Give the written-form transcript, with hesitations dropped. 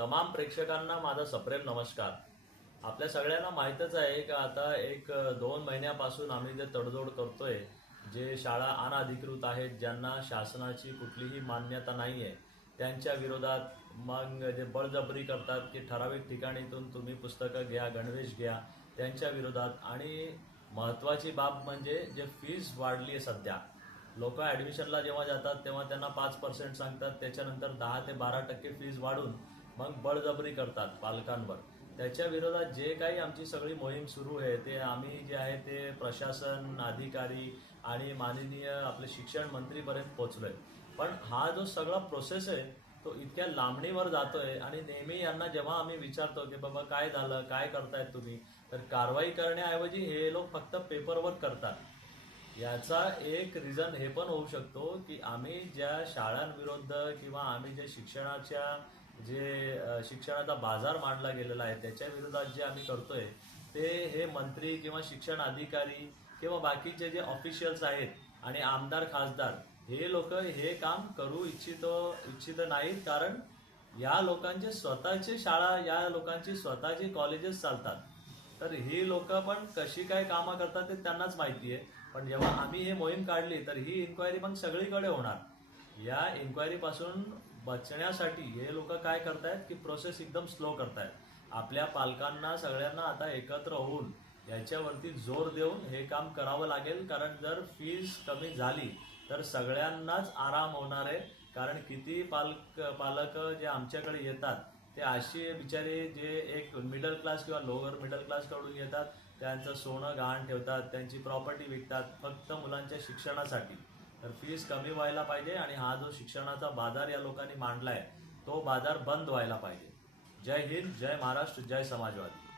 तमाम प्रेक्षकांना माझा सप्रेम नमस्कार। आपल्या सगळ्यांना माहीतच आहे की आता एक 2 महिन्यापासून आम्ही जे तडजोड करतोय, जे शाळा अनधिकृत आहेत, ज्यांना शासनाची कुठलीही मान्यता नाही आहे, त्यांच्या विरोधात मग जे बळजबरी करतात की ठराविक ठिकाणीतून तुम्ही पुस्तकं घ्या, गणवेश घ्या, त्यांच्या विरोधात। आणि महत्त्वाची बाब म्हणजे जे फीस वाढली आहे सध्या, लोक ॲडमिशनला जेव्हा जातात तेव्हा त्यांना 5% सांगतात, त्याच्यानंतर 10 ते 12% फीस वाढून मग बळजबरी करतात पालकांवर। त्याच्या विरोधात जे काही आमची सगळी मोहीम सुरू आहे ते आम्ही जे आहे ते प्रशासन, अधिकारी आणि माननीय आपले शिक्षण मंत्रीपर्यंत पोहोचलोय। पण हा जो सगळा प्रोसेस आहे तो इतक्या लांबणीवर जातोय आणि नेहमी यांना जेव्हा आम्ही विचारतो की बाबा काय झालं, काय करतायत तुम्ही, तर कारवाई करण्याऐवजी हे लोक फक्त पेपरवर्क करतात। याचा एक रिझन हे पण होऊ शकतो की आम्ही ज्या शाळांविरुद्ध किंवा आम्ही जे शिक्षणाचा बाजार मांडला गेलेला आहे त्याच्या विरोधात जे आम्ही करतोय ते हे मंत्री किंवा शिक्षण अधिकारी किंवा बाकीचे जे ऑफिशियल्स आहेत आणि आमदार खासदार हे लोक हे काम करू इच्छित नाहीत। कारण या लोकांचे स्वतःचे शाळा, या लोकांची स्वतःची कॉलेजेस चालतात, तर ही लोक पण कशी काय कामं करतात ते त्यांनाच माहिती आहे। पण जेव्हा आम्ही हे मोहीम काढली तर ही इन्क्वायरी मग सगळीकडे होणार। या इन्क्वायरी पासून बचण्यासाठी हे लोक काय करतायत की प्रोसेस एकदम स्लो करतायत। आपल्या पालकांना सगळ्यांना आता एकत्र होऊन याच्यावरती जोर देऊन हे काम करावं लागेल। कारण जर फीस कमी झाली तर सगळ्यांनाच आराम होणार आहे। कारण किती पालक जे आमच्याकडे येतात ते अशी बिचारे जे एक मिडल क्लास किंवा लोअर मिडल क्लास कडून येतात, त्यांचं सोनं गहाण ठेवतात, त्यांची प्रॉपर्टी विकतात फक्त मुलांच्या शिक्षणासाठी। तर फीस कमी व्हायला पाहिजे आणि हा जो शिक्षणाचा बाजार या लोकांनी मांडलाय तो बाजार बंद व्हायला पाहिजे। जय हिंद, जय महाराष्ट्र, जय समाजवादी।